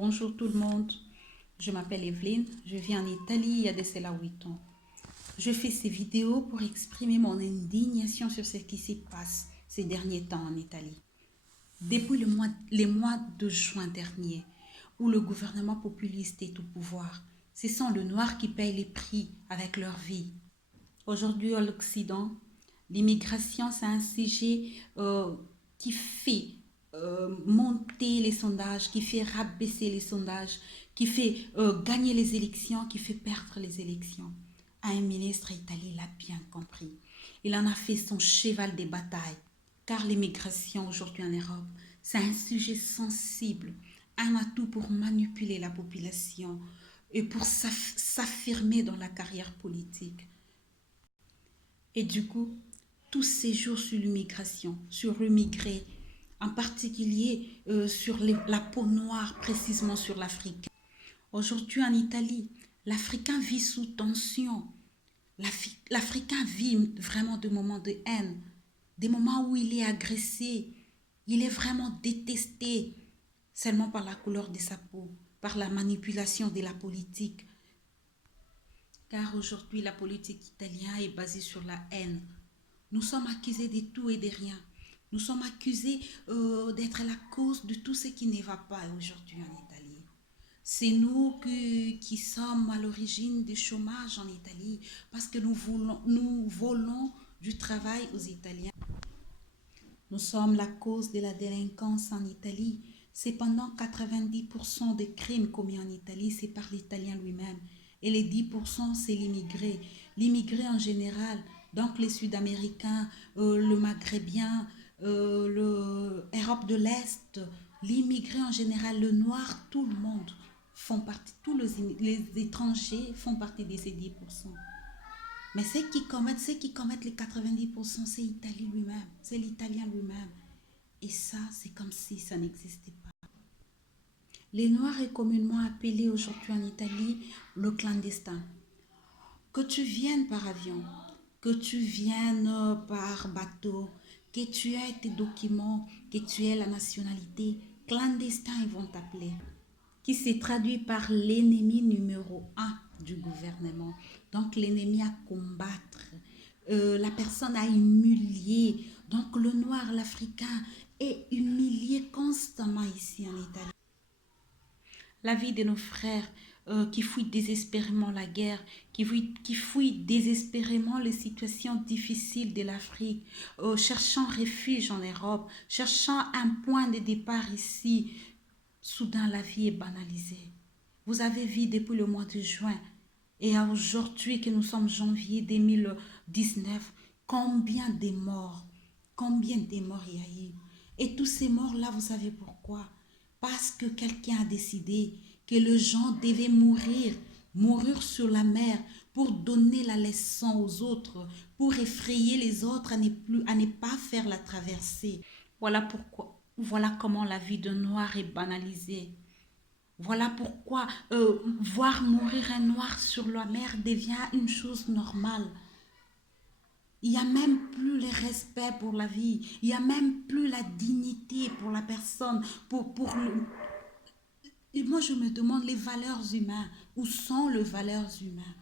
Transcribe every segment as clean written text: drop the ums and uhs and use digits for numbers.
Bonjour tout le monde, je m'appelle Evelyne, je vis en Italie il y a de cela 8 ans. Je fais ces vidéos pour exprimer mon indignation sur ce qui se passe ces derniers temps en Italie. Depuis les mois de juin dernier, où le gouvernement populiste est au pouvoir, ce sont les Noirs qui payent les prix avec leur vie. Aujourd'hui, à l'Occident, l'immigration, c'est un sujet qui fait monter les sondages, qui fait rabaisser les sondages, qui fait gagner les élections, qui fait perdre les élections. Un ministre italien l'a bien compris. Il en a fait son cheval de bataille, car l'immigration aujourd'hui en Europe, c'est un sujet sensible, un atout pour manipuler la population et pour s'affirmer dans la carrière politique. Et du coup, tous ces jours sur l'immigration, sur l'immigré, en particulier sur la peau noire, précisément sur l'Afrique. Aujourd'hui en Italie, l'Africain vit sous tension. L'Africain vit vraiment des moments de haine, des moments où il est agressé, il est vraiment détesté seulement par la couleur de sa peau, par la manipulation de la politique. Car aujourd'hui, la politique italienne est basée sur la haine. Nous sommes accusés de tout et de rien. Nous sommes accusés d'être la cause de tout ce qui ne va pas aujourd'hui en Italie. C'est nous qui sommes à l'origine du chômage en Italie parce que nous volons du travail aux Italiens. Nous sommes la cause de la délinquance en Italie. Cependant, 90% des crimes commis en Italie, c'est par l'Italien lui-même. Et les 10%, c'est l'immigré. L'immigré en général, donc les Sud-Américains, le Maghrébien, l'Europe de l'Est, l'immigré en général, le noir, tout le monde font partie, tous les étrangers font partie de ces 10%. Mais ceux qui commettent les 90%, c'est l'Italie lui-même, c'est l'Italien lui-même. Et ça, c'est comme si ça n'existait pas. Les Noirs est communément appelé aujourd'hui en Italie le clandestin. Que tu viennes par avion, que tu viennes par bateau, que tu aies tes documents, que tu aies la nationalité, clandestin ils vont t'appeler. Qui se traduit par l'ennemi numéro 1 du gouvernement. Donc l'ennemi à combattre, la personne à humilier. Donc le noir, l'Africain est humilié constamment ici en Italie. La vie de nos frères qui fuient désespérément la guerre, qui fuient désespérément les situations difficiles de l'Afrique, cherchant refuge en Europe, cherchant un point de départ ici. Soudain, la vie est banalisée. Vous avez vu depuis le mois de juin et aujourd'hui que nous sommes janvier 2019, combien de morts il y a eu. Et tous ces morts-là, vous savez pourquoi? Parce que quelqu'un a décidé que les gens devaient mourir sur la mer pour donner la leçon aux autres, pour effrayer les autres à ne pas faire la traversée. Voilà comment la vie d'un noir est banalisée. Voilà pourquoi voir mourir un noir sur la mer devient une chose normale. Il n'y a même plus le respect pour la vie. Il n'y a même plus la dignité pour la personne. Et moi, je me demande les valeurs humaines. Où sont les valeurs humaines?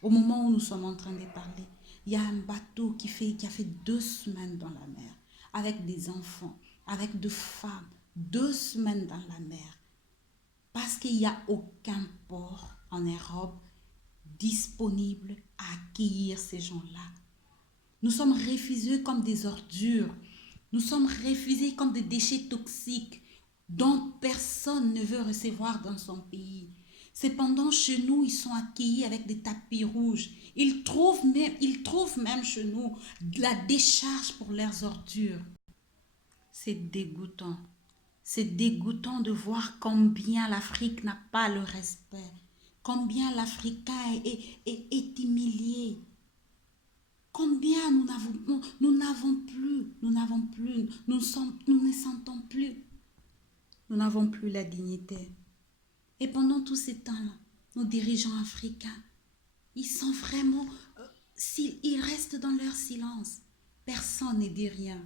Au moment où nous sommes en train de parler, il y a un bateau qui a fait 2 semaines dans la mer, avec des enfants, avec des femmes. 2 semaines dans la mer. Parce qu'il n'y a aucun port en Europe disponible à accueillir ces gens-là. Nous sommes refusés comme des ordures. Nous sommes refusés comme des déchets toxiques dont personne ne veut recevoir dans son pays. Cependant, chez nous, ils sont accueillis avec des tapis rouges. Ils trouvent même chez nous de la décharge pour leurs ordures. C'est dégoûtant. C'est dégoûtant de voir combien l'Afrique n'a pas le respect, combien l'Africain est humilié, combien nous n'avons plus, nous ne sentons plus, nous n'avons plus la dignité. Et pendant tout ce temps-là, nos dirigeants africains, ils sont vraiment, ils restent dans leur silence. Personne ne dit rien.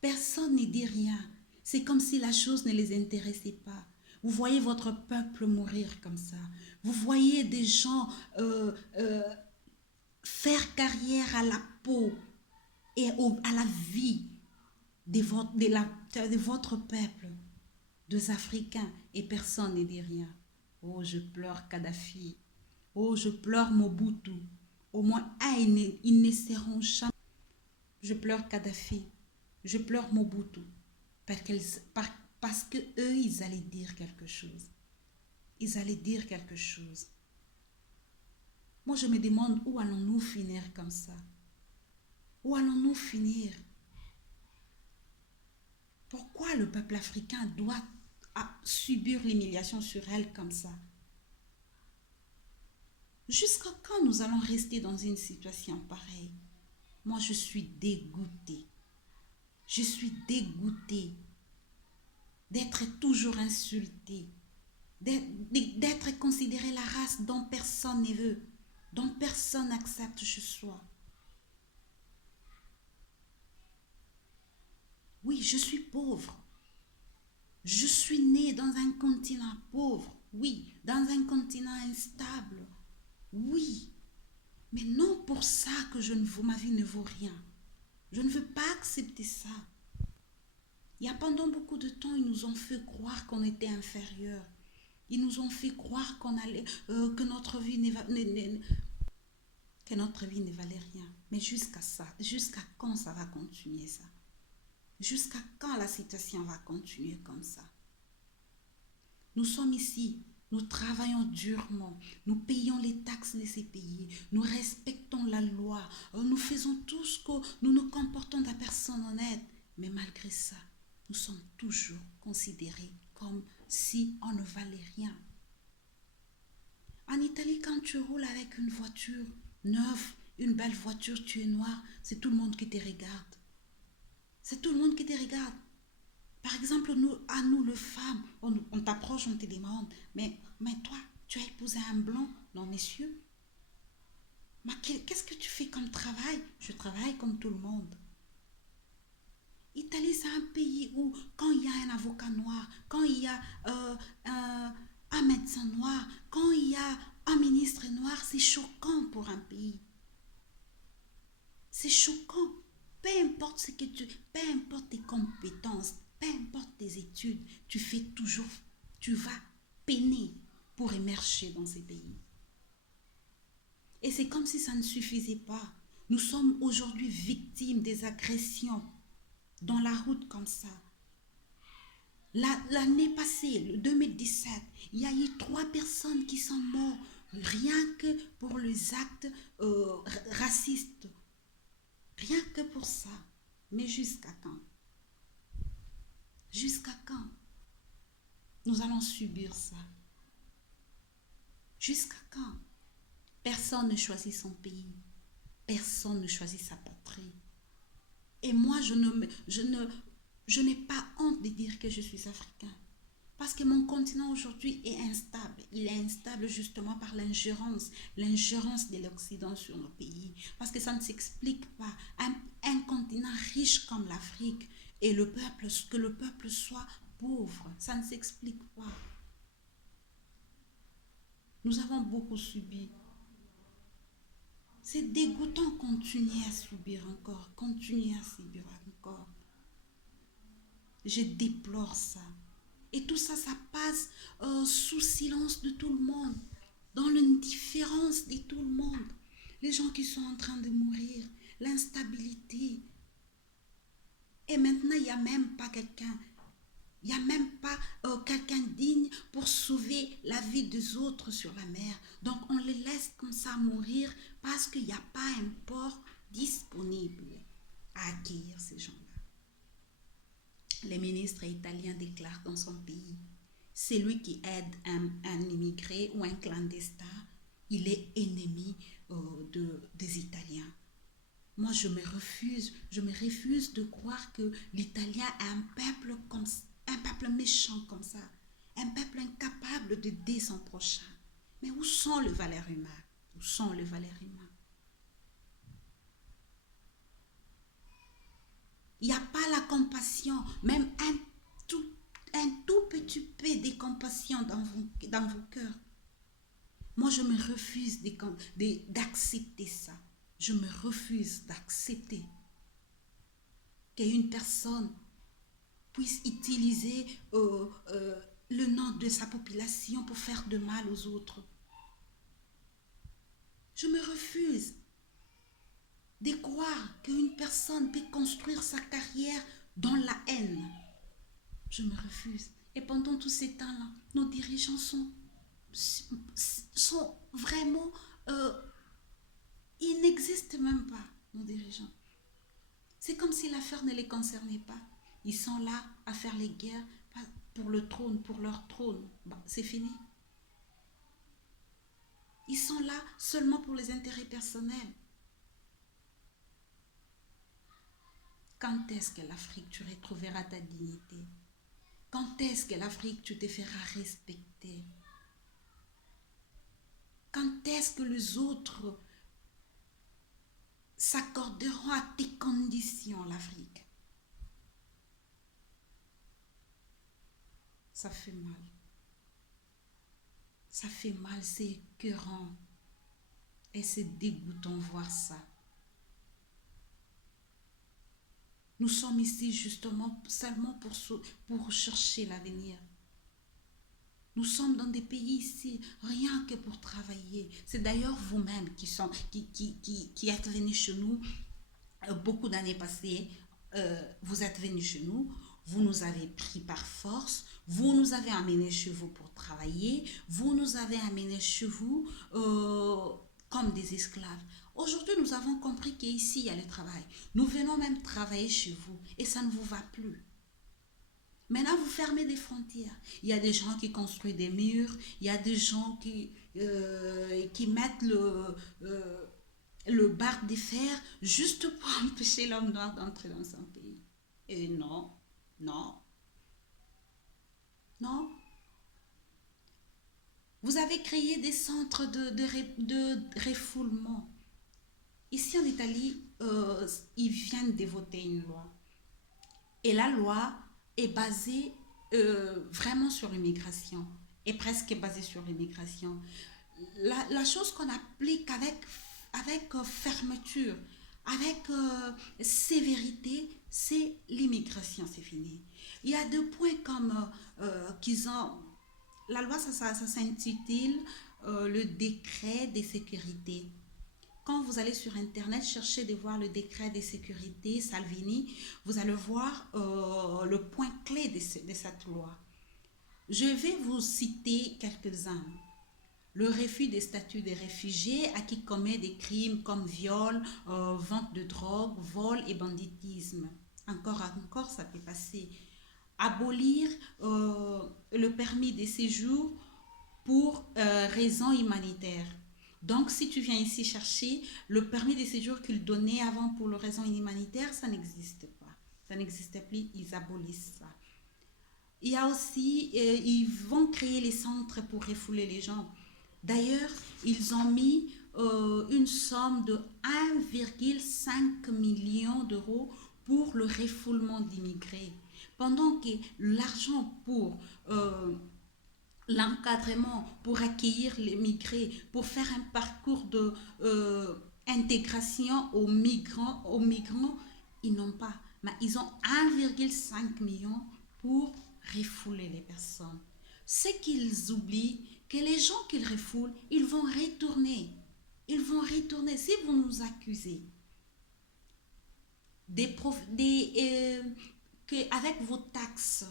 Personne ne dit rien. C'est comme si la chose ne les intéressait pas. Vous voyez votre peuple mourir comme ça. Vous voyez des gens faire carrière à la peau et à la vie de votre peuple, des Africains, et personne ne dit rien. Oh, je pleure Kadhafi. Oh, je pleure Mobutu. Au moins, ils ne seront jamais. Je pleure Kadhafi. Je pleure Mobutu. Parce que eux, ils allaient dire quelque chose. Ils allaient dire quelque chose. Moi, je me demande où allons-nous finir comme ça? Où allons-nous finir? Pourquoi le peuple africain doit subir l'humiliation sur elle comme ça? Jusqu'à quand nous allons rester dans une situation pareille? Moi, je suis dégoûtée. Je suis dégoûtée d'être toujours insultée, d'être considérée la race dont personne ne veut, dont personne n'accepte que je sois. Oui, je suis pauvre. Je suis née dans un continent pauvre. Oui, dans un continent instable. Oui, mais non pour ça que ma vie ne vaut rien. Je ne veux pas accepter ça. Il y a pendant beaucoup de temps, ils nous ont fait croire qu'on était inférieur. Ils nous ont fait croire que notre vie ne valait rien. Mais jusqu'à quand ça va continuer ça? Jusqu'à quand la situation va continuer comme ça? Nous sommes ici, nous travaillons durement, nous payons les taxes de ces pays, nous respectons la loi, nous faisons tout ce que nous nous comportons de personnes honnêtes. Mais malgré ça, nous sommes toujours considérés comme si on ne valait rien. En Italie, quand tu roules avec une voiture neuve, une belle voiture, tu es noir, c'est tout le monde qui te regarde. C'est tout le monde qui te regarde. Par exemple, nous, les femmes, on t'approche, on te demande, mais toi, tu as épousé un blanc? Non, messieurs. Mais qu'est-ce que tu fais comme travail? Je travaille comme tout le monde. Italie, c'est un pays où, quand il y a un avocat noir, quand il y a un médecin noir, quand il y a un ministre noir, c'est choquant pour un pays. C'est choquant. Peu importe tes compétences, peu importe tes études, tu vas peiner pour émerger dans ces pays. Et c'est comme si ça ne suffisait pas. Nous sommes aujourd'hui victimes des agressions dans la route comme ça. L'année passée, le 2017, il y a eu 3 personnes qui sont mortes rien que pour les actes racistes. Rien que pour ça. Mais jusqu'à quand? Jusqu'à quand nous allons subir ça? Jusqu'à quand? Personne ne choisit son pays. Personne ne choisit sa patrie. Et moi, je n'ai pas honte de dire que je suis africain. Parce que mon continent aujourd'hui est instable. Il est instable justement par l'ingérence de l'Occident sur nos pays. Parce que ça ne s'explique pas. Un continent riche comme l'Afrique et que le peuple soit pauvre, ça ne s'explique pas. Nous avons beaucoup subi. C'est dégoûtant de continuer à subir encore, continuer à subir encore. Je déplore ça. Et tout ça, ça passe sous silence de tout le monde, dans l'indifférence de tout le monde. Les gens qui sont en train de mourir, l'instabilité. Et maintenant, il n'y a même pas quelqu'un. Il n'y a même pas quelqu'un digne pour sauver la vie des autres sur la mer. Donc, on les laisse comme ça mourir parce qu'il n'y a pas un port disponible à accueillir ces gens-là. Le ministre italien déclare dans son pays, c'est lui qui aide un immigré ou un clandestin, il est ennemi des Italiens. Moi, je me refuse de croire que l'Italien est un peuple méchant comme ça, un peuple incapable d'aider son prochain. Mais où sont les valeurs humaines? Où sont les valeurs humaines? Il n'y a pas la compassion, même un tout petit peu de compassion dans vos cœurs. Moi, je me refuse d'accepter ça. Je me refuse d'accepter qu'une personne puisse utiliser le nom de sa population pour faire de mal aux autres. Je me refuse de croire qu'une personne peut construire sa carrière dans la haine. Je me refuse. Et pendant tous ces temps-là, nos dirigeants sont vraiment... ils n'existent même pas, nos dirigeants. C'est comme si l'affaire ne les concernait pas. Ils sont là à faire les guerres pour le trône, pour leur trône. Bah, c'est fini. Ils sont là seulement pour les intérêts personnels. Quand est-ce que l'Afrique, tu retrouveras ta dignité? Quand est-ce que l'Afrique, tu te feras respecter? Quand est-ce que les autres s'accorderont à tes conditions, l'Afrique? Ça fait mal. Ça fait mal, c'est écœurant. Et c'est dégoûtant voir ça. Nous sommes ici justement seulement pour chercher l'avenir. Nous sommes dans des pays ici, rien que pour travailler. C'est d'ailleurs vous-même qui êtes venus chez nous beaucoup d'années passées. Vous êtes venus chez nous, vous nous avez pris par force, vous nous avez amenés chez vous pour travailler, vous nous avez amenés chez vous comme des esclaves. Aujourd'hui, nous avons compris qu'ici, il y a le travail. Nous venons même travailler chez vous et ça ne vous va plus. Maintenant, vous fermez des frontières. Il y a des gens qui construisent des murs, il y a des gens qui mettent le barre de fer juste pour empêcher l'homme noir d'entrer dans son pays. Et non, non, non. Vous avez créé des centres de refoulement. Ici en Italie, ils viennent de voter une loi. Et la loi est basée vraiment sur l'immigration, est presque basée sur l'immigration. La chose qu'on applique avec fermeture, avec sévérité, c'est l'immigration, c'est fini. Il y a deux points comme qu'ils ont... La loi, ça s'intitule le décret de sécurité. Quand vous allez sur Internet, cherchez de voir le décret de sécurité Salvini, vous allez voir le point clé de cette loi. Je vais vous citer quelques-uns. Le refus des statuts des réfugiés à qui commet des crimes comme viol, vente de drogue, vol et banditisme. Encore, ça peut passer. Abolir le permis de séjour pour raisons humanitaires. Donc, si tu viens ici chercher le permis de séjour qu'ils donnaient avant pour les raisons humanitaires, ça n'existe pas. Ça n'existe plus, ils abolissent ça. Il y a aussi, ils vont créer les centres pour refouler les gens. D'ailleurs, ils ont mis une somme de 1,5 million d'euros pour le refoulement d'immigrés. Pendant que l'argent pour l'encadrement, pour accueillir les migrés, pour faire un parcours d'intégration aux migrants, ils n'ont pas. Mais ils ont 1,5 million pour refouler les personnes. Ce qu'ils oublient, que les gens qu'ils refoulent, ils vont retourner. Ils vont retourner. Si vous nous accusez qu'avec vos taxes,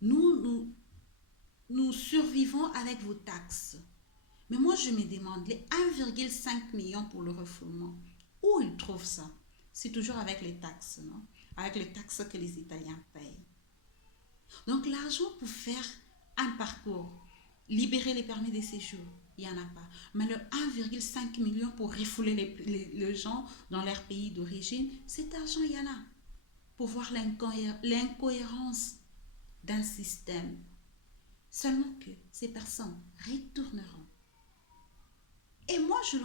nous survivons avec vos taxes. Mais moi, je me demande, les 1,5 million pour le refoulement, où ils trouvent ça? C'est toujours avec les taxes, non? Avec les taxes que les Italiens payent. Donc, l'argent pour faire un parcours, libérer les permis de séjour, il n'y en a pas. Mais le 1,5 million pour refouler les gens dans leur pays d'origine, cet argent, il y en a. Pour voir l'incohérence d'un système. Seulement que ces personnes retourneront. Et moi, j'ai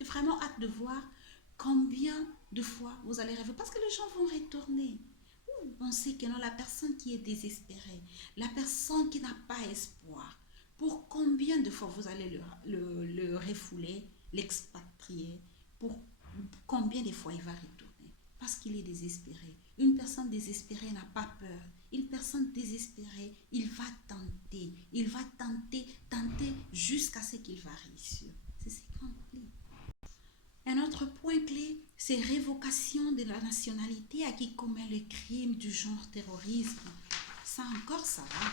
vraiment hâte de voir combien de fois vous allez rêver. Parce que les gens vont retourner. vous pensez que non, la personne qui est désespérée, la personne qui n'a pas espoir, pour combien de fois vous allez le refouler, l'expatrier, pour combien de fois il va retourner? Parce qu'il est désespéré. Une personne désespérée n'a pas peur. Une personne désespérée, il va tenter jusqu'à ce qu'il va réussir. C'est ce qu'on oublie. Un autre point clé, c'est révocation de la nationalité à qui commet le crime du genre terrorisme. Ça encore, ça va.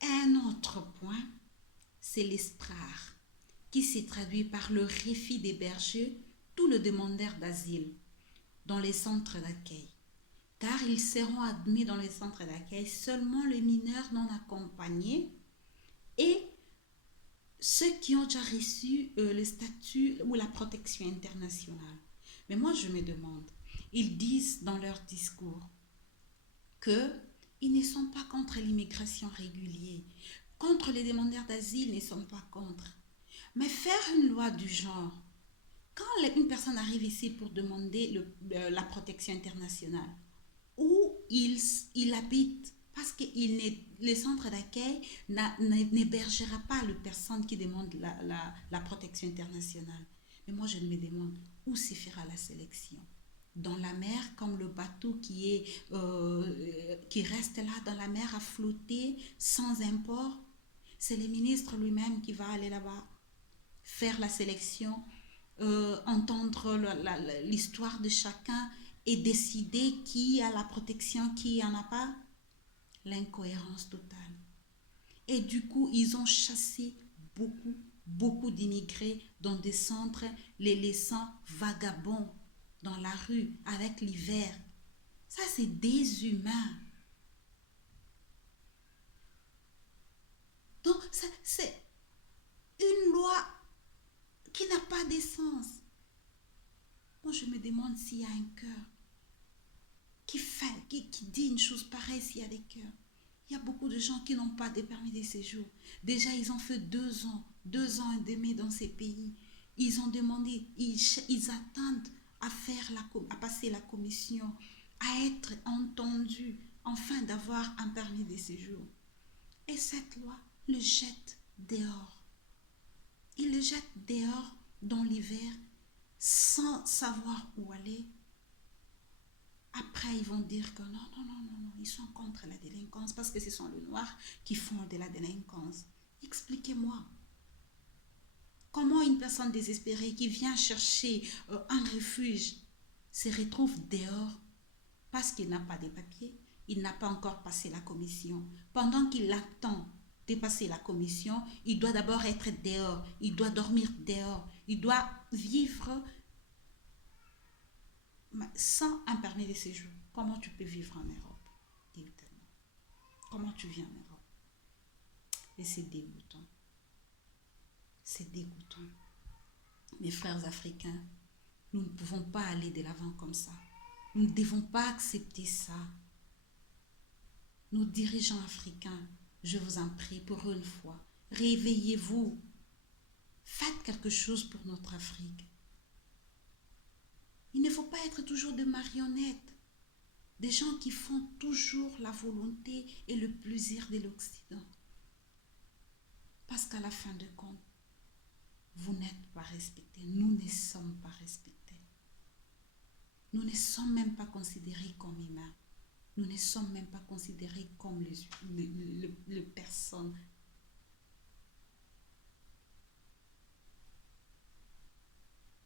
Un autre point, c'est l'ESPRAR, qui s'est traduit par le refus d'héberger tous les demandeurs d'asile dans les centres d'accueil, car ils seront admis dans les centres d'accueil seulement les mineurs non accompagnés et ceux qui ont déjà reçu le statut ou la protection internationale. Mais moi, je me demande, ils disent dans leur discours qu'ils ne sont pas contre l'immigration régulière, contre les demandeurs d'asile, ils ne sont pas contre. Mais faire une loi du genre, quand une personne arrive ici pour demander la protection internationale, où il habite, parce que le centre d'accueil n'hébergera pas les personnes qui demandent la protection internationale. Mais moi, je me demande où se fera la sélection. Dans la mer, comme le bateau qui reste là dans la mer à flotter sans import, c'est le ministre lui-même qui va aller là-bas faire la sélection, entendre l'histoire de chacun et décider qui a la protection, qui n'en a pas. L'incohérence totale. Et du coup, ils ont chassé beaucoup d'immigrés dans des centres, les laissant vagabonds dans la rue avec l'hiver. Ça, c'est déshumain. Donc, c'est une loi qui n'a pas d'essence. Moi, je me demande s'il y a un cœur qui dit une chose pareille, s'il y a des cœurs. Il y a beaucoup de gens qui n'ont pas de permis de séjour. Déjà, ils ont fait 2 ans et demi dans ces pays. Ils ont demandé, ils attendent à passer la commission, à être entendus, enfin d'avoir un permis de séjour. Et cette loi le jette dehors. Il le jette dehors dans l'hiver sans savoir où aller. Après, ils vont dire que non, ils sont contre la délinquance parce que ce sont les Noirs qui font de la délinquance. Expliquez-moi. Comment une personne désespérée qui vient chercher un refuge se retrouve dehors parce qu'il n'a pas de papiers, il n'a pas encore passé la commission. Pendant qu'il attend de passer la commission, il doit d'abord être dehors, il doit dormir dehors, il doit vivre sans un permis de séjour. Comment tu peux vivre en Europe? Comment tu vis en Europe? Et c'est dégoûtant. C'est dégoûtant. Mes frères africains, nous ne pouvons pas aller de l'avant comme ça. Nous ne devons pas accepter ça. Nos dirigeants africains, je vous en prie pour une fois, réveillez-vous. Faites quelque chose pour notre Afrique. Il ne faut pas être toujours des marionnettes, des gens qui font toujours la volonté et le plaisir de l'Occident. Parce qu'à la fin de compte, vous n'êtes pas respectés. Nous ne sommes pas respectés. Nous ne sommes même pas considérés comme humains. Nous ne sommes même pas considérés comme les personnes.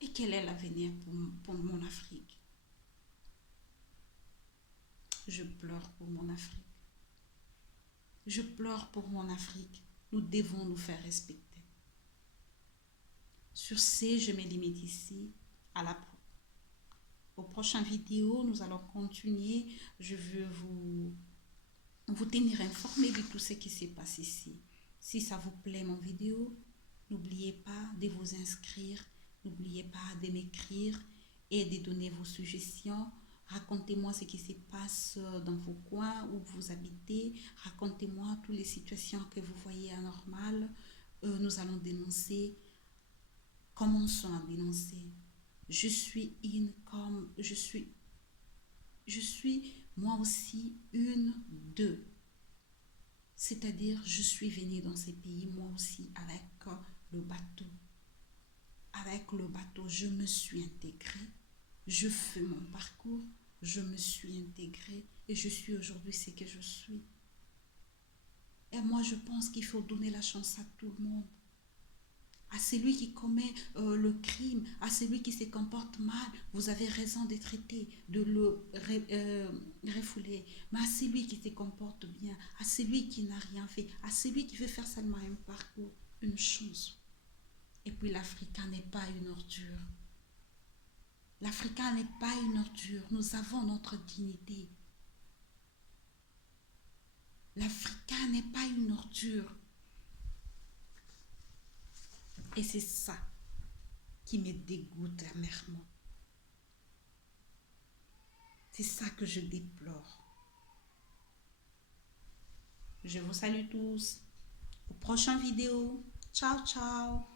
Et quel est l'avenir pour mon Afrique? Je pleure pour mon Afrique. Je pleure pour mon Afrique. Nous devons nous faire respecter. Sur ce, je me limite ici. Aux prochaines vidéos, nous allons continuer. Je veux vous tenir informé de tout ce qui se passe ici. Si ça vous plaît mon vidéo, n'oubliez pas de vous inscrire. N'oubliez pas de m'écrire et de donner vos suggestions. Racontez-moi ce qui se passe dans vos coins où vous habitez. Racontez-moi toutes les situations que vous voyez anormales. Nous allons dénoncer. Commençons à dénoncer. Je suis je suis moi aussi une d'eux. C'est-à-dire, je suis venue dans ces pays, moi aussi, avec le bateau. Avec le bateau, je me suis intégrée. Je fais mon parcours. Je me suis intégrée. Et je suis aujourd'hui ce que je suis. Et moi, je pense qu'il faut donner la chance à tout le monde. À celui qui commet le crime, à celui qui se comporte mal, vous avez raison de traiter, de le refouler. Mais à celui qui se comporte bien, à celui qui n'a rien fait, à celui qui veut faire seulement un parcours, une chance. Et puis l'Africain n'est pas une ordure. L'Africain n'est pas une ordure. Nous avons notre dignité. L'Africain n'est pas une ordure. Et c'est ça qui me dégoûte amèrement. C'est ça que je déplore. Je vous salue tous. Aux prochaines vidéos. Ciao, ciao.